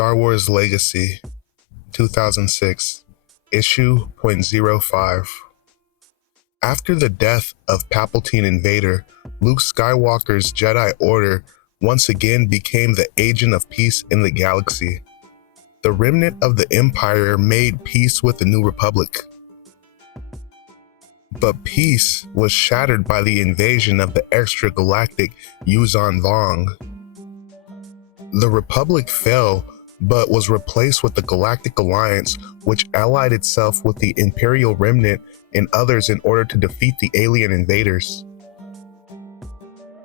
Star Wars Legacy, 2006, Issue .05. After the death of Palpatine and Vader, Luke Skywalker's Jedi Order once again became the agent of peace in the galaxy. The remnant of the Empire made peace with the New Republic. But peace was shattered by the invasion of the extragalactic Yuuzhan Vong. The Republic fell, but was replaced with the Galactic Alliance, which allied itself with the Imperial Remnant and others in order to defeat the alien invaders.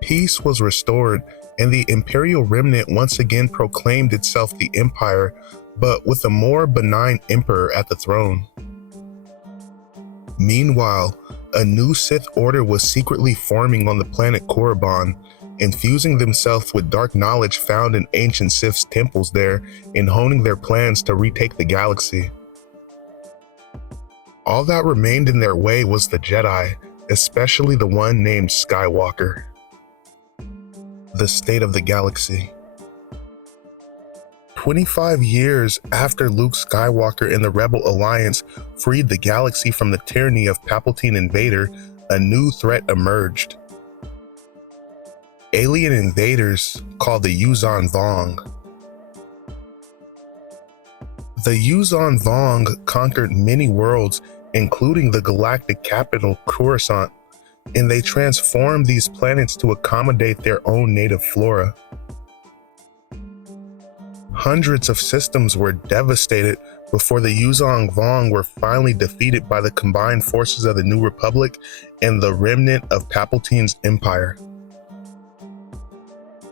Peace was restored, and the Imperial Remnant once again proclaimed itself the Empire, but with a more benign emperor at the throne. Meanwhile, a new Sith Order was secretly forming on the planet Korriban, infusing themselves with dark knowledge found in ancient Sith's temples there and honing their plans to retake the galaxy. All that remained in their way was the Jedi, especially the one named Skywalker. The state of the galaxy. 25 years after Luke Skywalker and the Rebel Alliance freed the galaxy from the tyranny of Palpatine and Vader, a new threat emerged. Alien invaders called the Yuuzhan Vong. The Yuuzhan Vong conquered many worlds, including the galactic capital Coruscant, and they transformed these planets to accommodate their own native flora. Hundreds of systems were devastated before the Yuuzhan Vong were finally defeated by the combined forces of the New Republic and the remnant of Palpatine's empire.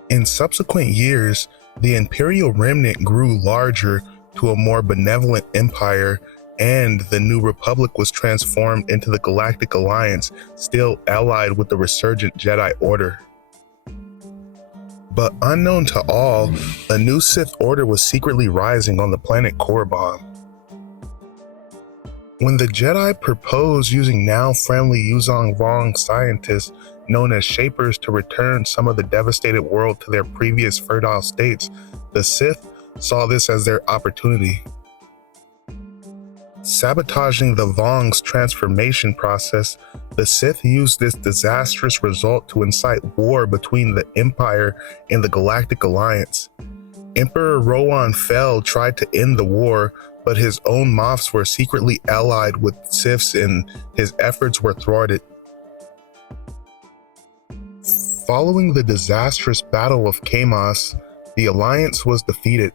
In subsequent years, the Imperial Remnant grew larger to a more benevolent empire, and the New Republic was transformed into the Galactic Alliance, still allied with the resurgent Jedi Order. But unknown to all, a new Sith Order was secretly rising on the planet Korriban. When the Jedi proposed using now-friendly Yuuzhan Vong scientists known as Shapers to return some of the devastated world to their previous fertile states, the Sith saw this as their opportunity. Sabotaging the Vong's transformation process, the Sith used this disastrous result to incite war between the Empire and the Galactic Alliance. Emperor Rohan Fel tried to end the war, but his own Moffs were secretly allied with Siths and his efforts were thwarted. Following the disastrous Battle of Kamos, the Alliance was defeated.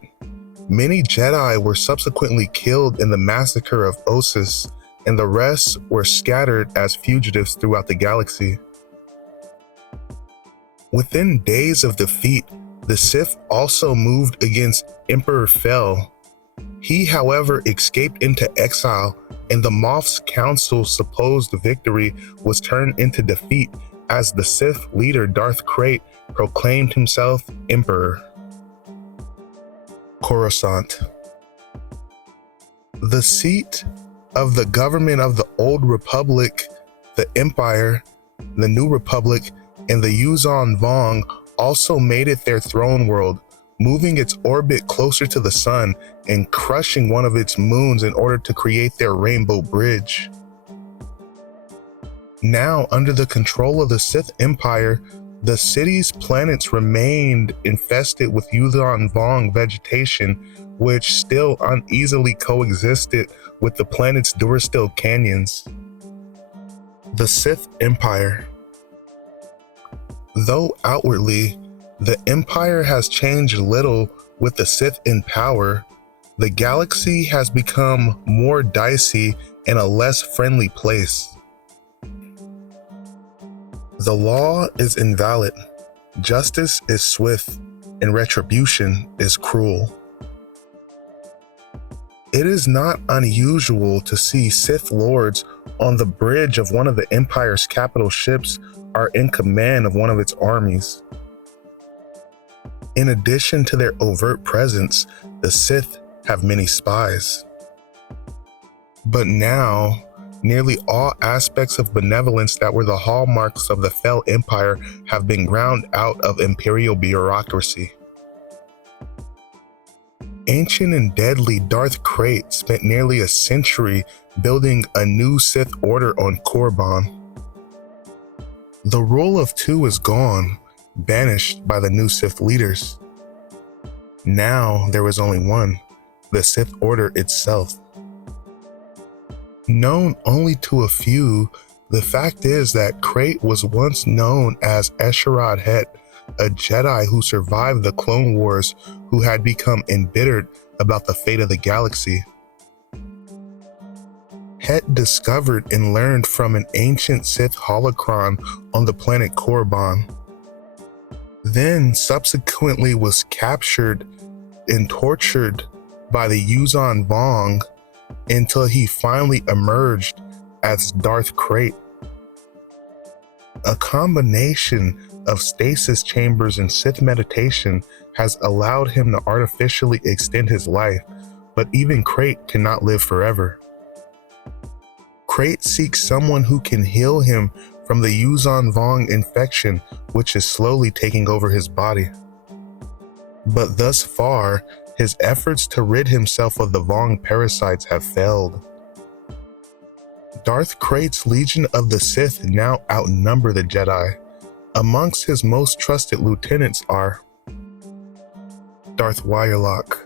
Many Jedi were subsequently killed in the massacre of Ossus, and the rest were scattered as fugitives throughout the galaxy. Within days of defeat, the Sith also moved against Emperor Fel. He, however, escaped into exile, and the Moff's council's supposed victory was turned into defeat as the Sith leader Darth Krayt proclaimed himself Emperor. Coruscant. The seat of the government of the Old Republic, the Empire, the New Republic, and the Yuuzhan Vong also made it their throne world, moving its orbit closer to the sun and crushing one of its moons in order to create their Rainbow Bridge. Now, under the control of the Sith Empire, the city's planets remained infested with Yuuzhan Vong vegetation, which still uneasily coexisted with the planet's Durstil canyons. The Sith Empire. Though outwardly, the Empire has changed little with the Sith in power, the galaxy has become more dicey and a less friendly place. The law is invalid, justice is swift, and retribution is cruel. It is not unusual to see Sith Lords on the bridge of one of the Empire's capital ships or in command of one of its armies. In addition to their overt presence, the Sith have many spies. But now, nearly all aspects of benevolence that were the hallmarks of the Fel Empire have been ground out of Imperial bureaucracy. ancient and deadly Darth Krayt spent nearly a century building a new Sith Order on Korriban. The rule of two is gone, banished by the new Sith leaders. Now there was only one, the Sith Order itself. Known only to a few, the fact is that Krayt was once known as Escherad Het, a Jedi who survived the Clone Wars who had become embittered about the fate of the galaxy. Het discovered and learned from an ancient Sith holocron on the planet Korriban. Then subsequently was captured and tortured by the Yuuzhan Vong until he finally emerged as Darth Krayt. A combination of stasis chambers and Sith meditation has allowed him to artificially extend his life, but even Krayt cannot live forever. Krayt seeks someone who can heal him from the Yuuzhan Vong infection, which is slowly taking over his body. But thus far, his efforts to rid himself of the Vong parasites have failed. Darth Krayt's Legion of the Sith now outnumber the Jedi. Amongst his most trusted lieutenants are Darth Wirelock.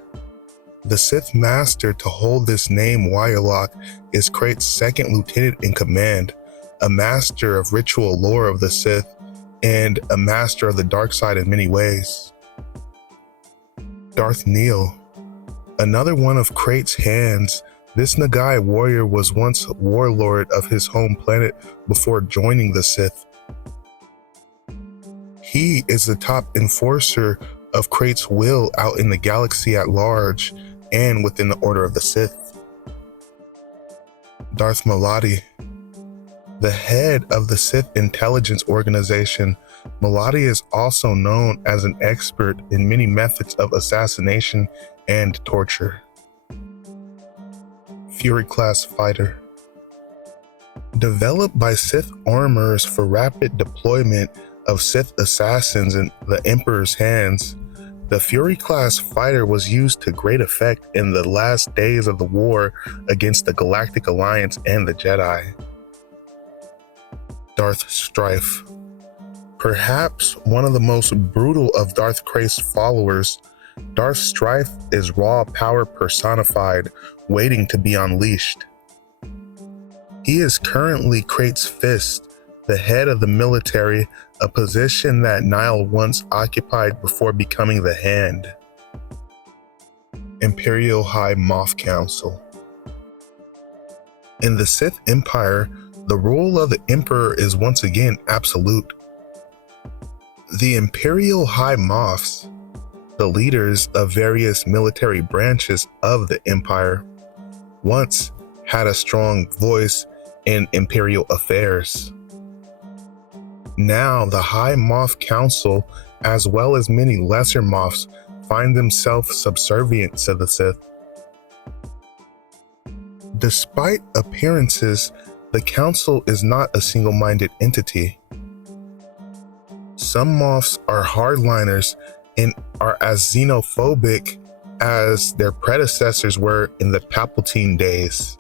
The Sith Master to hold this name, Wirelock, is Krayt's second lieutenant in command, a master of ritual lore of the Sith, and a master of the dark side in many ways. Darth Nihil. Another one of Krayt's hands, this Nagai warrior was once warlord of his home planet before joining the Sith. He is the top enforcer of Krayt's will out in the galaxy at large and within the Order of the Sith. Darth Maladi. The head of the Sith intelligence organization, Maladi is also known as an expert in many methods of assassination and torture. Fury-class fighter. Developed by Sith armorers for rapid deployment of Sith assassins in the Emperor's hands, the Fury-class fighter was used to great effect in the last days of the war against the Galactic Alliance and the Jedi. Darth Strife. Perhaps one of the most brutal of Darth Krayt's followers, Darth Strife is raw power personified, waiting to be unleashed. He is currently Krayt's fist, the head of the military, a position that Nihil once occupied before becoming the Hand. Imperial High Moff Council. In the Sith Empire, the rule of the Emperor is once again absolute. The Imperial High Moffs, the leaders of various military branches of the Empire, once had a strong voice in Imperial affairs. Now the High Moff Council, as well as many lesser Moffs, find themselves subservient to the Sith. Despite appearances, the Council is not a single-minded entity. Some Moffs are hardliners and are as xenophobic as their predecessors were in the Palpatine days.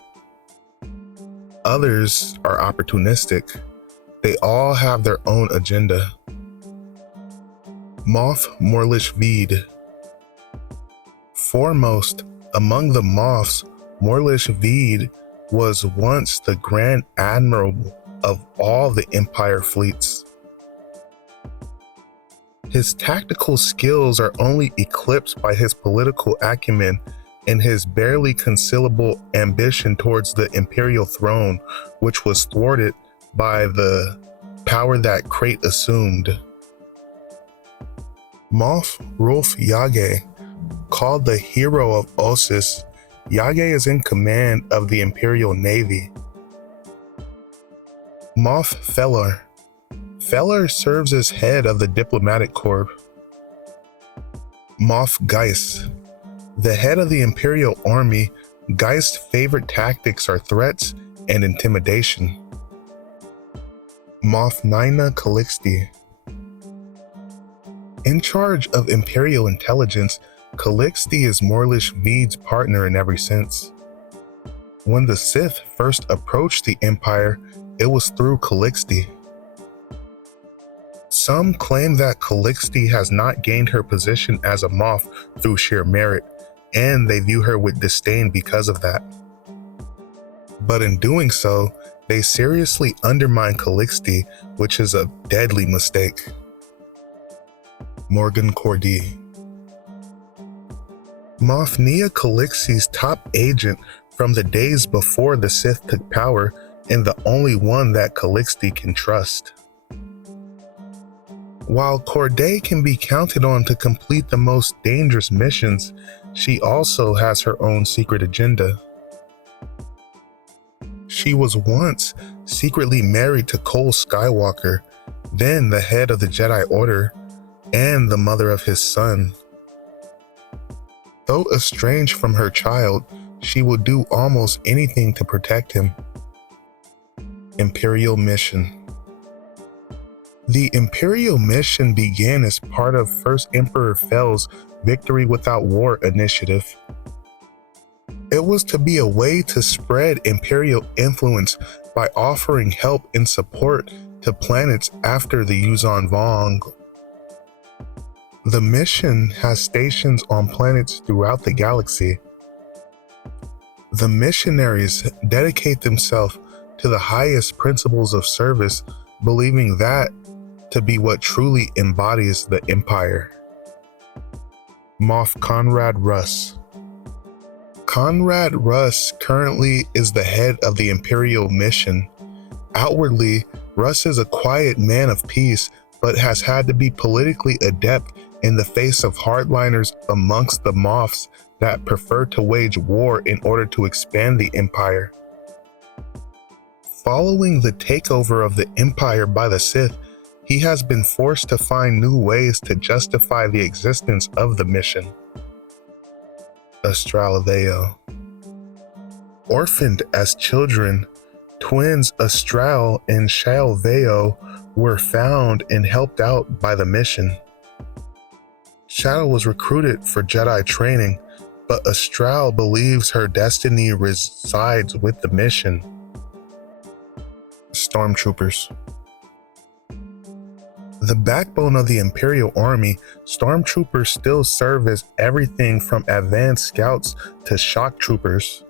Others are opportunistic. They all have their own agenda. Moff Morlish Veed. Foremost among the Moffs, Morlish Veed was once the Grand Admiral of all the Empire fleets. His tactical skills are only eclipsed by his political acumen and his barely concealable ambition towards the Imperial throne, which was thwarted by the power that Krayt assumed. Moff Rolf Yagye, called the Hero of Ossus, Yagye is in command of the Imperial Navy. Moff Feller. Feller serves as head of the Diplomatic Corps. Moff Geist. The head of the Imperial Army, Geist's favorite tactics are threats and intimidation. Moff Nina Calixte. In charge of Imperial intelligence, Calixte is Morlish Veed's partner in every sense. When the Sith first approached the Empire, it was through Calixte. Some claim that Calixte has not gained her position as a Moff through sheer merit, and they view her with disdain because of that. But in doing so, they seriously undermine Calixte, which is a deadly mistake. Morgan Cordy. Moff Nia Calixte's top agent from the days before the Sith took power, and the only one that Calixte can trust. While Corday can be counted on to complete the most dangerous missions, she also has her own secret agenda. She was once secretly married to Cole Skywalker, then the head of the Jedi Order, and the mother of his son. Though estranged from her child, she will do almost anything to protect him. Imperial Mission. The Imperial Mission began as part of First Emperor Fel's Victory Without War initiative. It was to be a way to spread Imperial influence by offering help and support to planets after the Yuuzhan Vong. The mission has stations on planets throughout the galaxy. The missionaries dedicate themselves to the highest principles of service, believing that to be what truly embodies the Empire. Moff Conrad Russ. Conrad Russ currently is the head of the Imperial Mission. Outwardly, Russ is a quiet man of peace, but has had to be politically adept in the face of hardliners amongst the Moffs that prefer to wage war in order to expand the Empire. Following the takeover of the Empire by the Sith, he has been forced to find new ways to justify the existence of the mission. Astral Veo. Orphaned as children, twins Astral and Shael Veo were found and helped out by the mission. Shadow was recruited for Jedi training, but Astral believes her destiny resides with the mission. Stormtroopers. The backbone of the Imperial Army, stormtroopers still serve as everything from advanced scouts to shock troopers.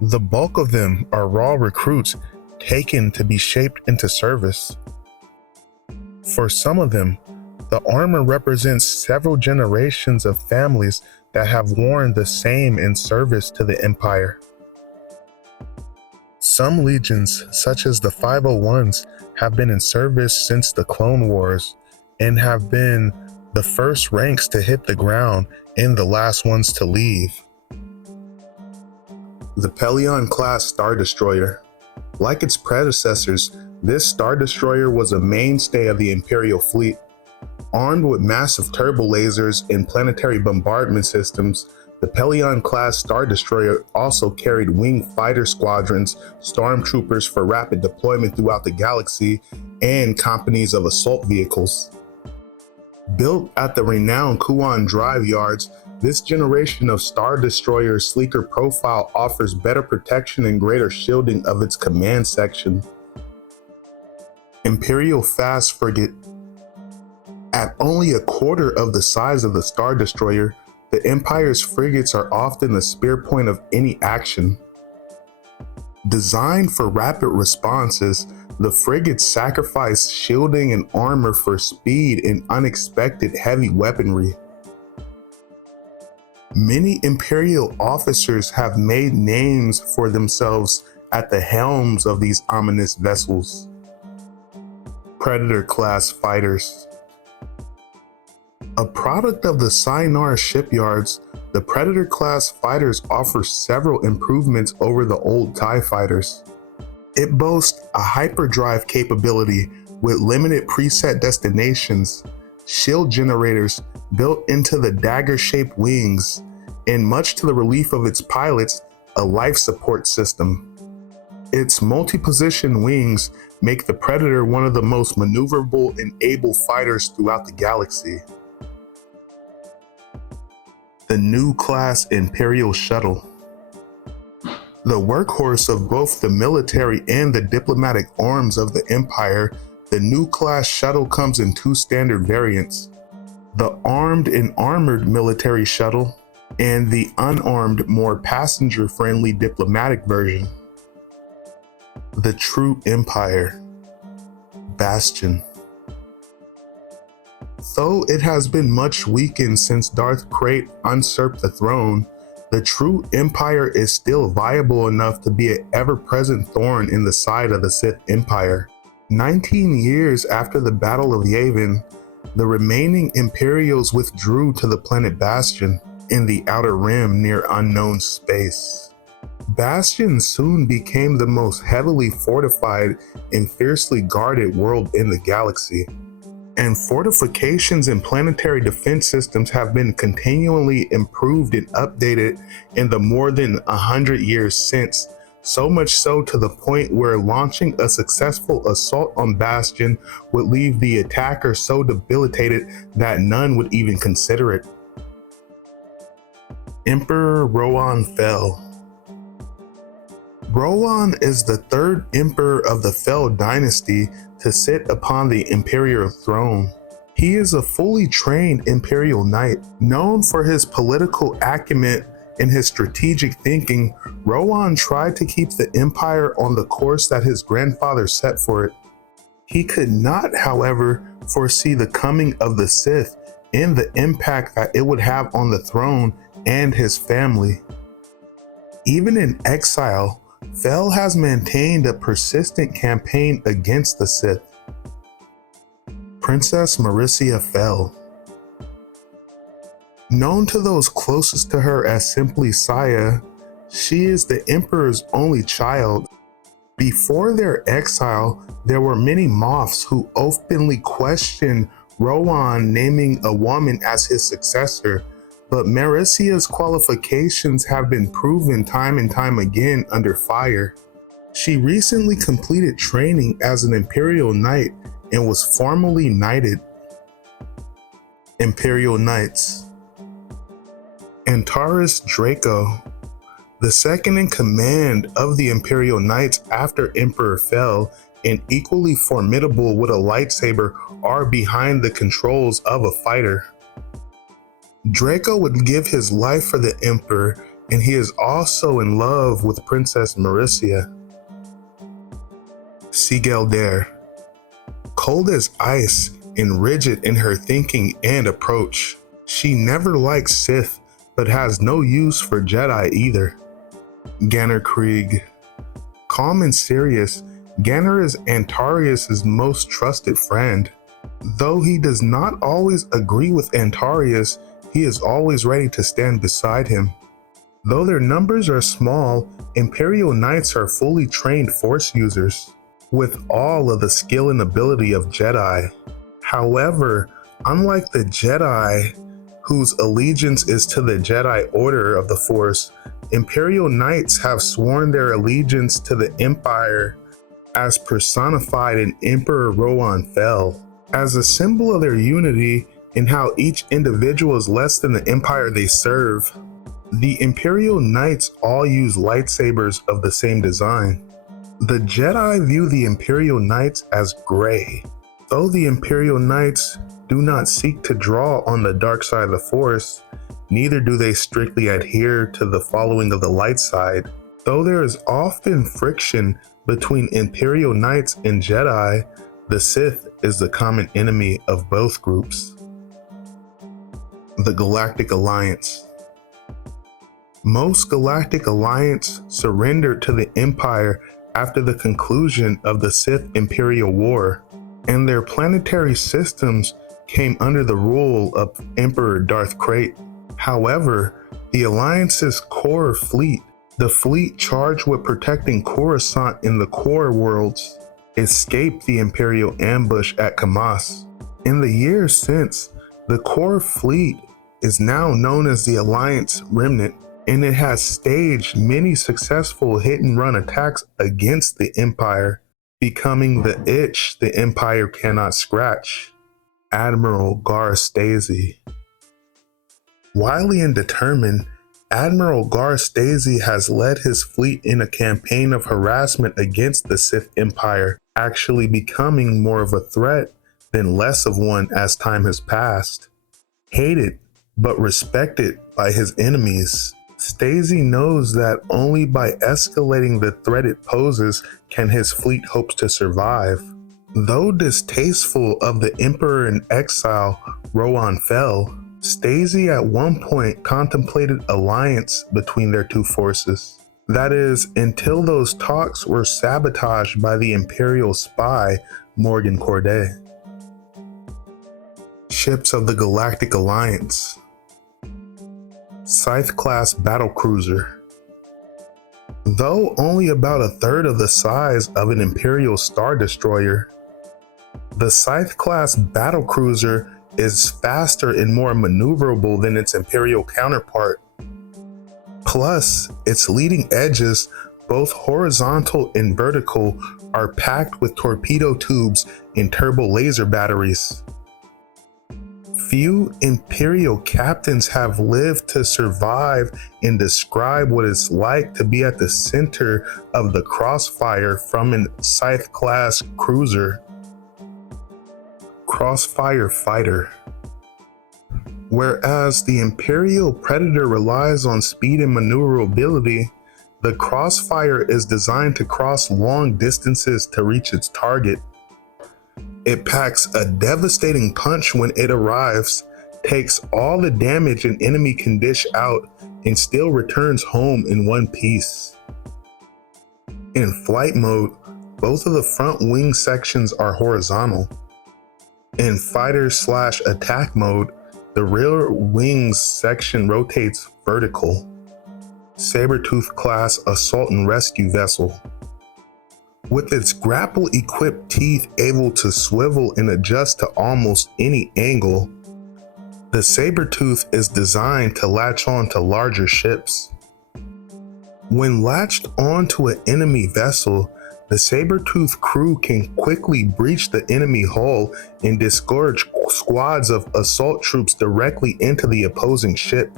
The bulk of them are raw recruits taken to be shaped into service. For some of them, the armor represents several generations of families that have worn the same in service to the Empire. Some legions, such as the 501s, have been in service since the Clone Wars and have been the first ranks to hit the ground and the last ones to leave. The Pelion-class Star Destroyer. Like its predecessors, this Star Destroyer was a mainstay of the Imperial fleet. Armed with massive turbo lasers and planetary bombardment systems, the Pelion-class Star Destroyer also carried winged fighter squadrons, stormtroopers for rapid deployment throughout the galaxy, and companies of assault vehicles. Built at the renowned Kuan Drive yards, this generation of Star Destroyer's sleeker profile offers better protection and greater shielding of its command section. Imperial Fast Frigate. At only a quarter of the size of the Star Destroyer, the Empire's frigates are often the spear point of any action. Designed for rapid responses, the frigates sacrifice shielding and armor for speed and unexpected heavy weaponry. Many Imperial officers have made names for themselves at the helms of these ominous vessels. Predator-class fighters. A product of the Sienar shipyards, the Predator-class fighters offer several improvements over the old TIE fighters. It boasts a hyperdrive capability with limited preset destinations, shield generators built into the dagger-shaped wings, and much to the relief of its pilots, a life support system. Its multi-position wings make the Predator one of the most maneuverable and able fighters throughout the galaxy. the new class Imperial Shuttle. The workhorse of both the military and the diplomatic arms of the Empire, the new class shuttle comes in two standard variants: the armed and armored military shuttle, and the unarmed, more passenger-friendly diplomatic version. The true Empire. Bastion. Though it has been much weakened since Darth Krayt usurped the throne, the true Empire is still viable enough to be an ever-present thorn in the side of the Sith Empire. 19 years after the Battle of Yavin, the remaining Imperials withdrew to the planet Bastion in the Outer Rim near unknown space. Bastion soon became the most heavily fortified and fiercely guarded world in the galaxy, and fortifications and planetary defense systems have been continually improved and updated in the more than 100 years since, so much so to the point where launching a successful assault on Bastion would leave the attacker so debilitated that none would even consider it. Emperor Rohan fell. Rohan is the third emperor of the Fel dynasty to sit upon the imperial throne. He is a fully trained imperial knight. Known for his political acumen and his strategic thinking, Rohan tried to keep the empire on the course that his grandfather set for it. He could not, however, foresee the coming of the Sith and the impact that it would have on the throne and his family. Even in exile, Fel has maintained a persistent campaign against the Sith. Princess Marisia Fel. Known to those closest to her as simply Saya, she is the Emperor's only child. Before their exile, there were many Moffs who openly questioned Rohan naming a woman as his successor, but Marisia's qualifications have been proven time and time again under fire. She recently completed training as an Imperial Knight and was formally knighted. Imperial Knights. Antares Draco. The second in command of the Imperial Knights after Emperor Fel, and equally formidable with a lightsaber, are behind the controls of a fighter. Draco would give his life for the Emperor, and he is also in love with Princess Marisia. Sigel Dare. Cold as ice and rigid in her thinking and approach. She never liked Sith, but has no use for Jedi either. Ganner Krieg. Calm and serious, Ganner is Antarius' most trusted friend. Though he does not always agree with Antarius, he is always ready to stand beside him. Though their numbers are small, Imperial Knights are fully trained Force users, with all of the skill and ability of Jedi. However, unlike the Jedi, whose allegiance is to the Jedi Order of the Force, Imperial Knights have sworn their allegiance to the Empire as personified in Emperor Rohan Fel. As a symbol of their unity in how each individual is less than the Empire they serve, the Imperial Knights all use lightsabers of the same design. The Jedi view the Imperial Knights as gray. Though the Imperial Knights do not seek to draw on the dark side of the Force, neither do they strictly adhere to the following of the light side. Though there is often friction between Imperial Knights and Jedi, the Sith is the common enemy of both groups. The Galactic Alliance. Most Galactic Alliance surrendered to the Empire after the conclusion of the Sith Imperial War, and their planetary systems came under the rule of Emperor Darth Krayt. However, the Alliance's core fleet, the fleet charged with protecting Coruscant in the core worlds, escaped the Imperial ambush at Kamas. In the years since, the core fleet is now known as the Alliance Remnant, and it has staged many successful hit-and-run attacks against the Empire, becoming the itch the Empire cannot scratch. Admiral Gar Stasi. Wily and determined, Admiral Gar Stasi has led his fleet in a campaign of harassment against the Sith Empire, actually becoming more of a threat than less of one as time has passed. Hated, but respected by his enemies, Stasi knows that only by escalating the threat it poses can his fleet hope to survive. Though distasteful of the Emperor in exile, Rohan Fel, Stasi at one point contemplated alliance between their two forces. That is, until those talks were sabotaged by the Imperial spy, Morgan Corday. Ships of the Galactic Alliance. Scythe-class battlecruiser. Though only about a third of the size of an Imperial Star Destroyer, the Scythe-class battlecruiser is faster and more maneuverable than its Imperial counterpart. Plus, its leading edges, both horizontal and vertical, are packed with torpedo tubes and turbo laser batteries. Few Imperial captains have lived to survive and describe what it's like to be at the center of the crossfire from a Scythe-class cruiser. Crossfire fighter. Whereas the Imperial Predator relies on speed and maneuverability, the Crossfire is designed to cross long distances to reach its target. It packs a devastating punch when it arrives, takes all the damage an enemy can dish out, and still returns home in one piece. In flight mode, both of the front wing sections are horizontal. In fighter/attack mode, the rear wings section rotates vertical. Sabertooth class assault and rescue vessel. With its grapple-equipped teeth able to swivel and adjust to almost any angle, the Sabertooth is designed to latch on to larger ships. When latched onto an enemy vessel, the Sabertooth crew can quickly breach the enemy hull and disgorge squads of assault troops directly into the opposing ship.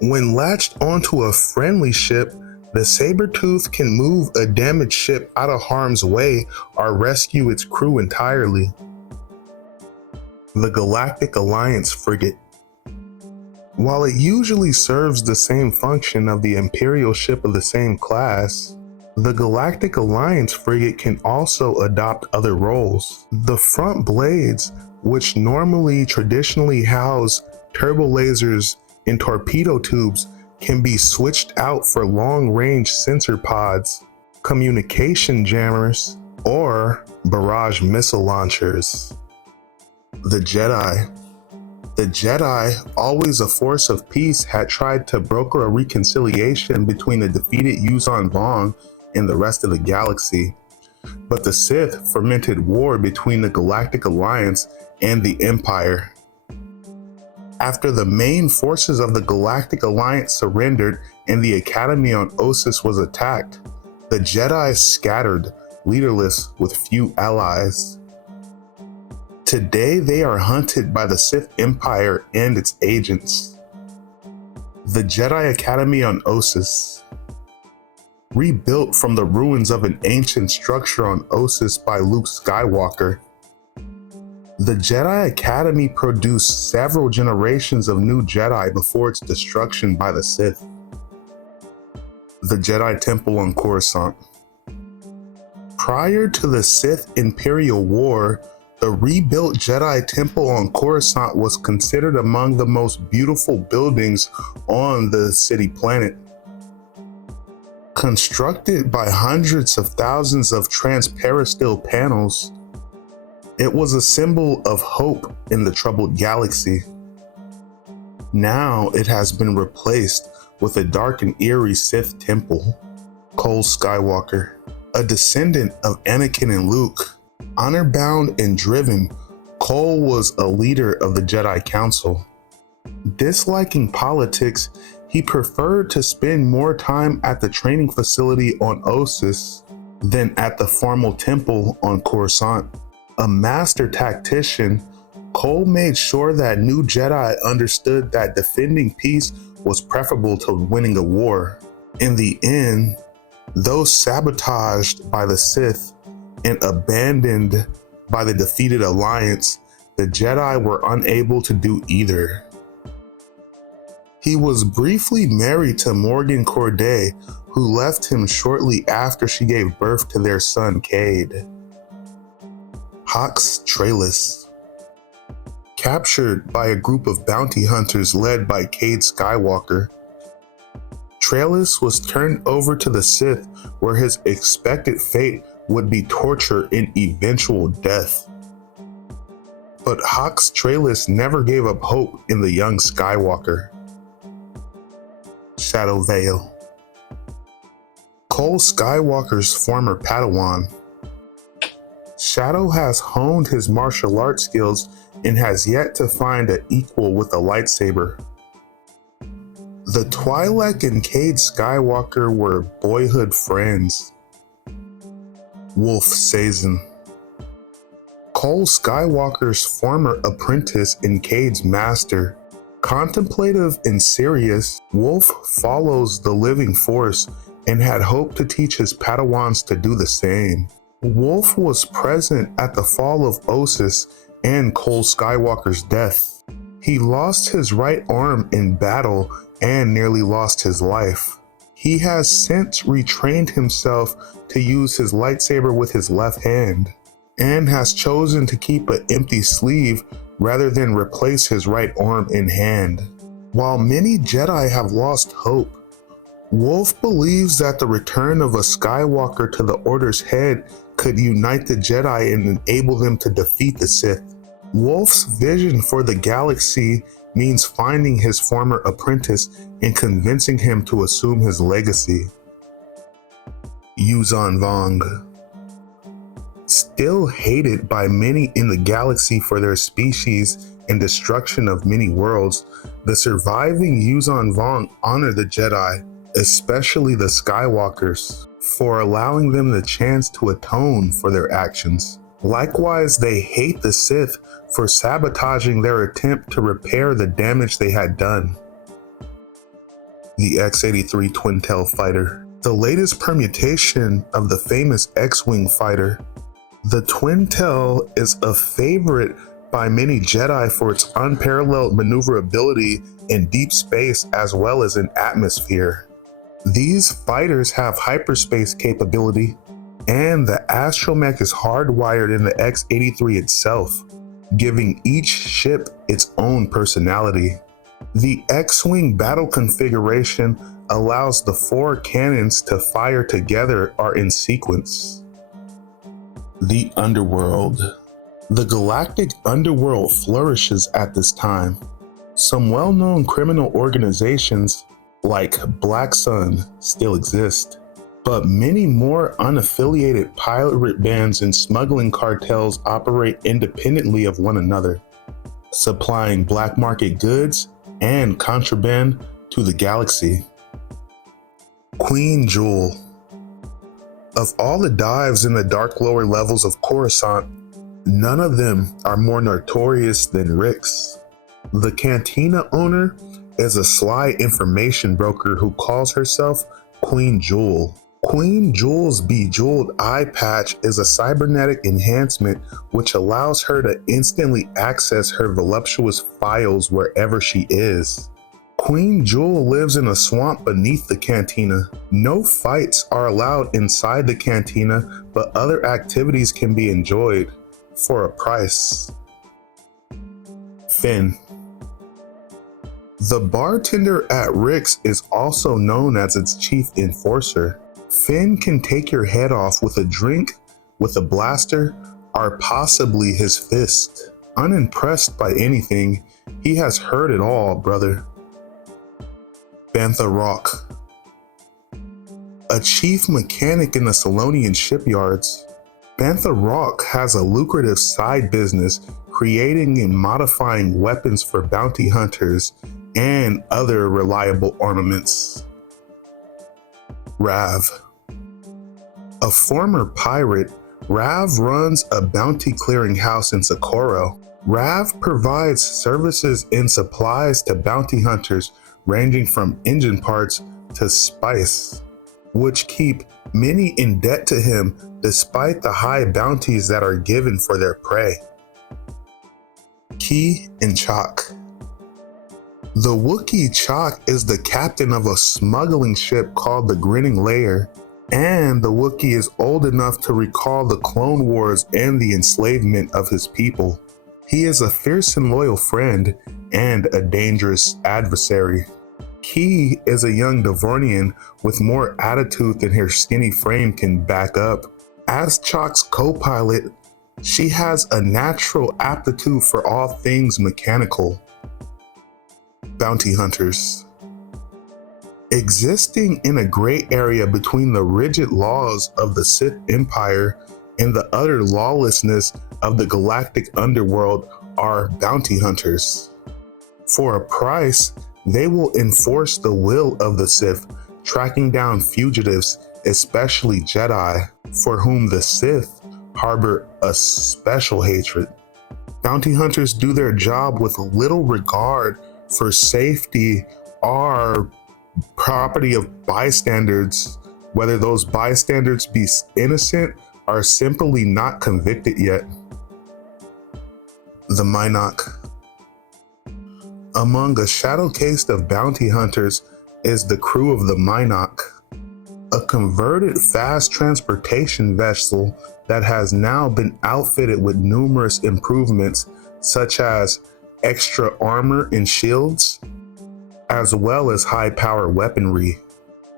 When latched onto a friendly ship, the Sabertooth can move a damaged ship out of harm's way or rescue its crew entirely. The Galactic Alliance frigate. While it usually serves the same function of the Imperial ship of the same class, the Galactic Alliance frigate can also adopt other roles. The front blades, which normally traditionally house turbo lasers and torpedo tubes, can be switched out for long-range sensor pods, communication jammers, or barrage missile launchers. The Jedi. The Jedi, always a force of peace, had tried to broker a reconciliation between the defeated Yuuzhan Vong and the rest of the galaxy, but the Sith fomented war between the Galactic Alliance and the Empire. After the main forces of the Galactic Alliance surrendered and the Academy on Ossus was attacked, the Jedi scattered, leaderless with few allies. Today they are hunted by the Sith Empire and its agents. The Jedi Academy on Ossus. Rebuilt from the ruins of an ancient structure on Ossus by Luke Skywalker, the Jedi Academy produced several generations of new Jedi before its destruction by the Sith. The Jedi Temple on Coruscant. Prior to the Sith Imperial War, the rebuilt Jedi Temple on Coruscant was considered among the most beautiful buildings on the city planet. Constructed by hundreds of thousands of transparasteel panels, it was a symbol of hope in the troubled galaxy. Now it has been replaced with a dark and eerie Sith temple. Cole Skywalker, a descendant of Anakin and Luke, honor-bound and driven, Cole was a leader of the Jedi Council. Disliking politics, he preferred to spend more time at the training facility on Ossus than at the formal temple on Coruscant. A master tactician, Cole made sure that new Jedi understood that defending peace was preferable to winning a war. In the end, though sabotaged by the Sith and abandoned by the defeated Alliance, the Jedi were unable to do either. He was briefly married to Morgan Corday, who left him shortly after she gave birth to their son Cade. Hux Trailis. Captured by a group of bounty hunters led by Cade Skywalker, Trailis was turned over to the Sith, where his expected fate would be torture and eventual death. But Hux Trailis never gave up hope in the young Skywalker. Shadow Vale. Cole Skywalker's former Padawan. Shadow has honed his martial arts skills and has yet to find an equal with a lightsaber. The Twi'lek and Cade Skywalker were boyhood friends. Wolf Sazin. Cole Skywalker's former apprentice and Cade's master. Contemplative and serious, Wolf follows the living force and had hoped to teach his Padawans to do the same. Wolf was present at the fall of Ossus and Cole Skywalker's death. He lost his right arm in battle and nearly lost his life. He has since retrained himself to use his lightsaber with his left hand, and has chosen to keep an empty sleeve rather than replace his right arm and hand. While many Jedi have lost hope, Wolf believes that the return of a Skywalker to the Order's head could unite the Jedi and enable them to defeat the Sith. Wolf's vision for the galaxy means finding his former apprentice and convincing him to assume his legacy. Yuuzhan Vong. Still hated by many in the galaxy for their species and destruction of many worlds, the surviving Yuuzhan Vong honor the Jedi, especially the Skywalkers, for allowing them the chance to atone for their actions. Likewise, they hate the Sith for sabotaging their attempt to repair the damage they had done. The X-83 Twin-Tail Fighter. The latest permutation of the famous X-Wing fighter. The Twin-Tail is a favorite by many Jedi for its unparalleled maneuverability in deep space as well as in atmosphere. These fighters have hyperspace capability, and the astromech is hardwired in the X-83 itself, giving each ship its own personality. The X-Wing battle configuration allows the 4 cannons to fire together or in sequence. The Underworld. The galactic underworld flourishes at this time. Some well-known criminal organizations like Black Sun still exist, but many more unaffiliated pirate bands and smuggling cartels operate independently of one another, supplying black market goods and contraband to the galaxy. Queen Jewel. Of all the dives in the dark lower levels of Coruscant, none of them are more notorious than Rick's. The cantina owner is a sly information broker who calls herself Queen Jewel. Queen Jewel's bejeweled eye patch is a cybernetic enhancement which allows her to instantly access her voluptuous files wherever she is. Queen Jewel lives in a swamp beneath the cantina. No fights are allowed inside the cantina, but other activities can be enjoyed for a price. Finn. The bartender at Rick's is also known as its chief enforcer. Finn can take your head off with a drink, with a blaster, or possibly his fist. Unimpressed by anything, he has heard it all, brother. Bantha Rock. A chief mechanic in the Solonian shipyards, Bantha Rock has a lucrative side business creating and modifying weapons for bounty hunters and other reliable armaments. Rav. A former pirate, Rav runs a bounty clearing house in Socorro. Rav provides services and supplies to bounty hunters ranging from engine parts to spice, which keep many in debt to him despite the high bounties that are given for their prey. Key and Chalk. The Wookiee Chalk is the captain of a smuggling ship called the Grinning Layer, and the Wookiee is old enough to recall the Clone Wars and the enslavement of his people. He is a fierce and loyal friend and a dangerous adversary. Key is a young Devornian with more attitude than her skinny frame can back up. As Chalk's co-pilot, she has a natural aptitude for all things mechanical. Bounty hunters. Existing in a gray area between the rigid laws of the Sith Empire and the utter lawlessness of the galactic underworld are bounty hunters. For a price, they will enforce the will of the Sith, tracking down fugitives, especially Jedi, for whom the Sith harbor a special hatred. Bounty hunters do their job with little regard for safety or property of bystanders, whether those bystanders be innocent or simply not convicted yet. The Mynock. Among a shadow caste of bounty hunters is the crew of the Mynock, a converted fast transportation vessel that has now been outfitted with numerous improvements such as extra armor and shields, as well as high-power weaponry.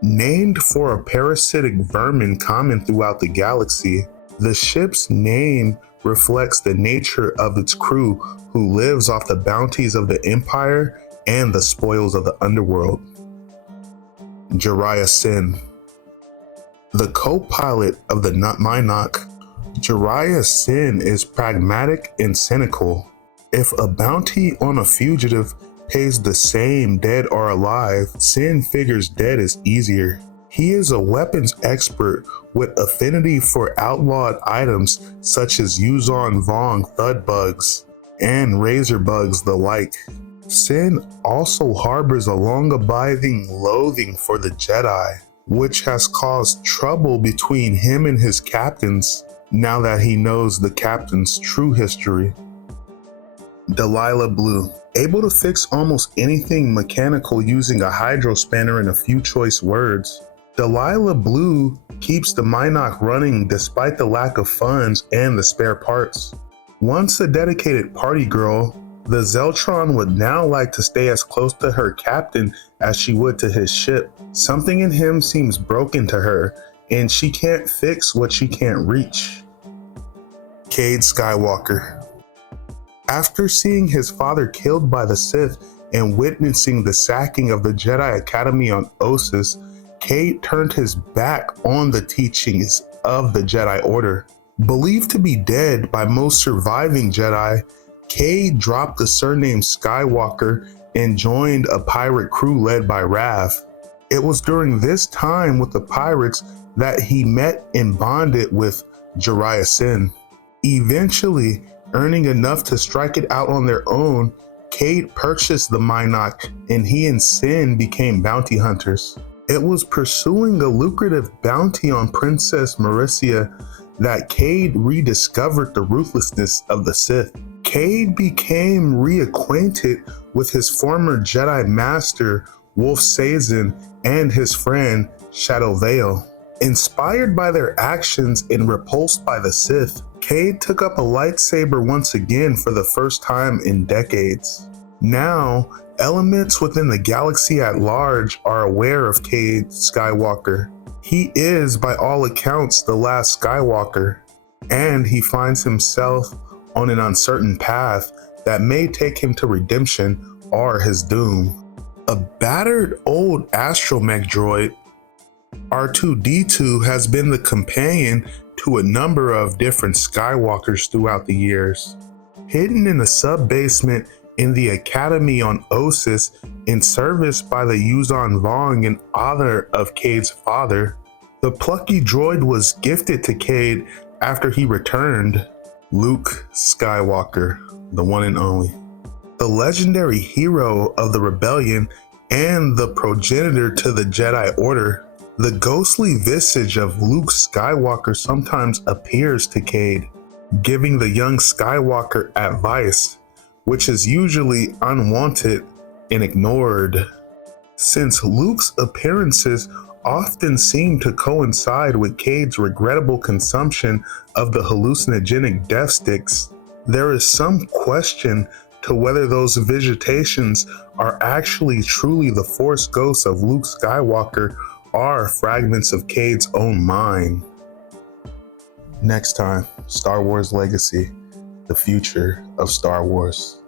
Named for a parasitic vermin common throughout the galaxy, the ship's name reflects the nature of its crew who lives off the bounties of the Empire and the spoils of the underworld. Jariah Sin. The co-pilot of the Mynock, Jariah Sin is pragmatic and cynical. If a bounty on a fugitive pays the same dead or alive, Sin figures dead is easier. He is a weapons expert with affinity for outlawed items such as Yuuzhan Vong thud bugs and razor bugs the like. Sin also harbors a long-abiding loathing for the Jedi, which has caused trouble between him and his captains now that he knows the captain's true history. Delilah Blue. Able to fix almost anything mechanical using a hydro spanner and a few choice words, Delilah Blue keeps the Mynock running despite the lack of funds and the spare parts. Once a dedicated party girl, the Zeltron would now like to stay as close to her captain as she would to his ship. Something in him seems broken to her, and she can't fix what she can't reach. Cade Skywalker. After seeing his father killed by the Sith and witnessing the sacking of the Jedi Academy on Ossus, Cade turned his back on the teachings of the Jedi Order. Believed to be dead by most surviving Jedi, Cade dropped the surname Skywalker and joined a pirate crew led by Rav. It was during this time with the pirates that he met and bonded with Jariah Sin. Eventually, earning enough to strike it out on their own, Cade purchased the Mynock and he and Sin became bounty hunters. It was pursuing a lucrative bounty on Princess Marisia that Cade rediscovered the ruthlessness of the Sith. Cade became reacquainted with his former Jedi Master, Wolf Sazin, and his friend, Shadow Vale. Inspired by their actions and repulsed by the Sith, Cade took up a lightsaber once again for the first time in decades. Now, elements within the galaxy at large are aware of Cade Skywalker. He is, by all accounts, the last Skywalker, and he finds himself on an uncertain path that may take him to redemption or his doom. A battered old astromech droid, R2-D2 has been the companion to a number of different Skywalkers throughout the years. Hidden in a sub-basement in the Academy on Ossus in service by the Yuuzhan Vong in honor of Cade's father, the plucky droid was gifted to Cade after he returned. Luke Skywalker, the one and only. The legendary hero of the rebellion and the progenitor to the Jedi Order, the ghostly visage of Luke Skywalker sometimes appears to Cade, giving the young Skywalker advice, which is usually unwanted and ignored. Since Luke's appearances often seem to coincide with Cade's regrettable consumption of the hallucinogenic death sticks, there is some question to whether those visitations are actually truly the Force ghosts of Luke Skywalker or fragments of Cade's own mind. Next time, Star Wars Legacy, the future of Star Wars.